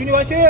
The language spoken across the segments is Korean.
준이 화이팅!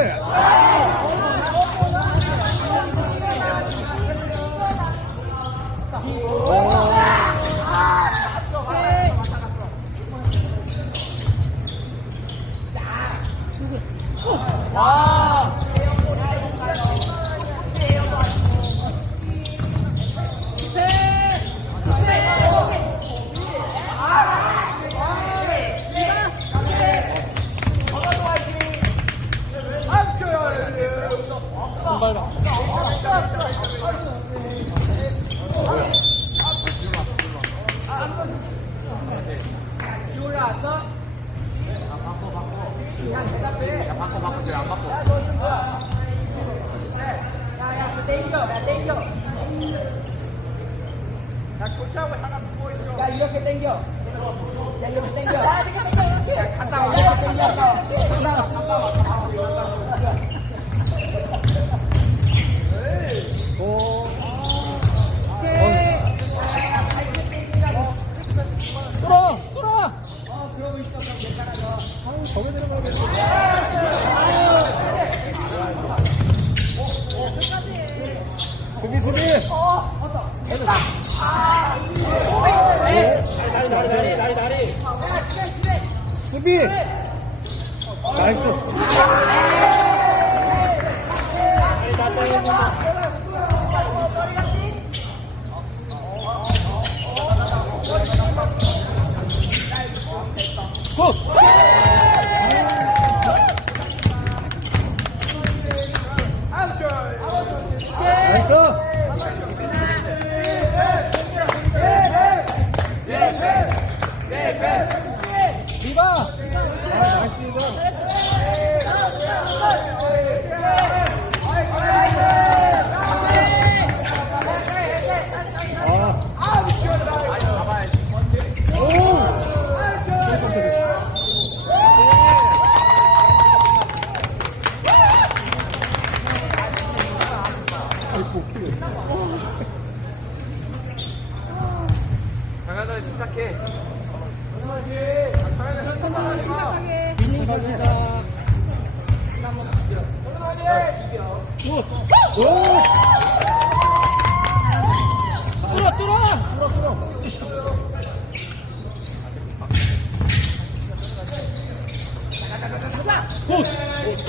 야 이렇게 당겨. 야 이렇게 당겨. 야 이렇게 당겨 이렇게. 갔다 와. 이렇게 당겨. 갔다 와. 갔다 와. 뚫어! 뚫어! 저기 들어가야 수비 수비! 다리 다리 다리 다리 다리 수비! 나이스! 다리 다 강하다 침착해. 뚫어 뚫어! 굿!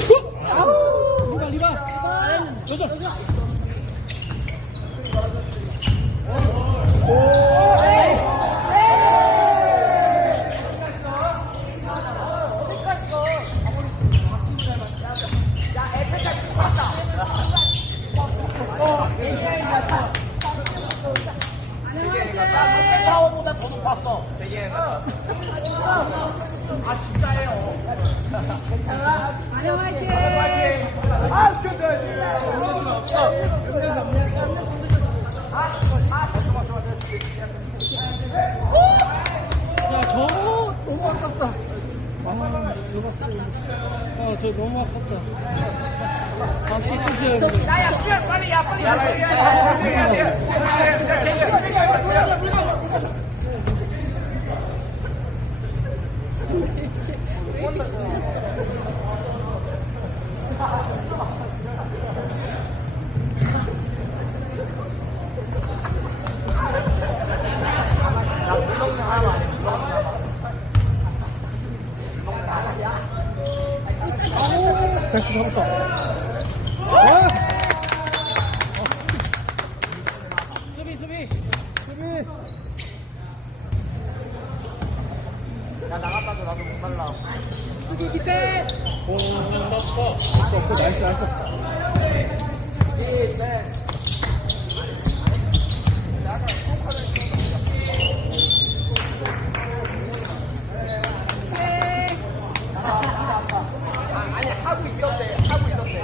굿! 아우! 리바 리바! 도전! 타워보다 더 높았어. 아 진짜예요. 안녕 화이팅! 아 좋다. 야, 저거 너무 아깝다. 아, 저거 아, 저 너무 아깝다. 바스켓 끝이야. 야야 시간 빨리 야 빨리 야 빨리 야. 但是他不懂。 나갔다도 나도 못 말라. 수비 디펜. 오케이 나이스 나이스 아, 아니 하고 있었대. 하고 있었대.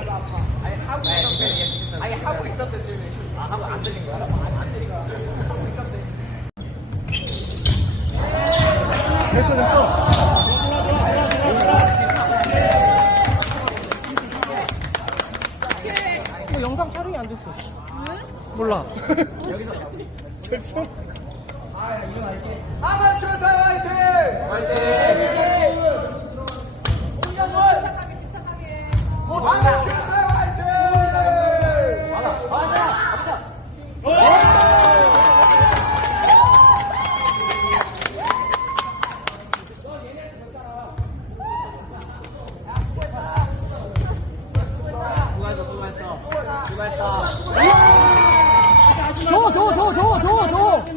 아니 하고 있었대. 아니 하고 있었대 지금. 아 하고 안 들린 거야? 안, 안 들린 거야. 하고 있었대. 됐어 됐어 이거 영상 촬영이 안 됐어. 몰라. 됐어 침착하게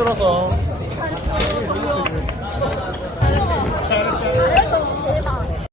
힘들어서.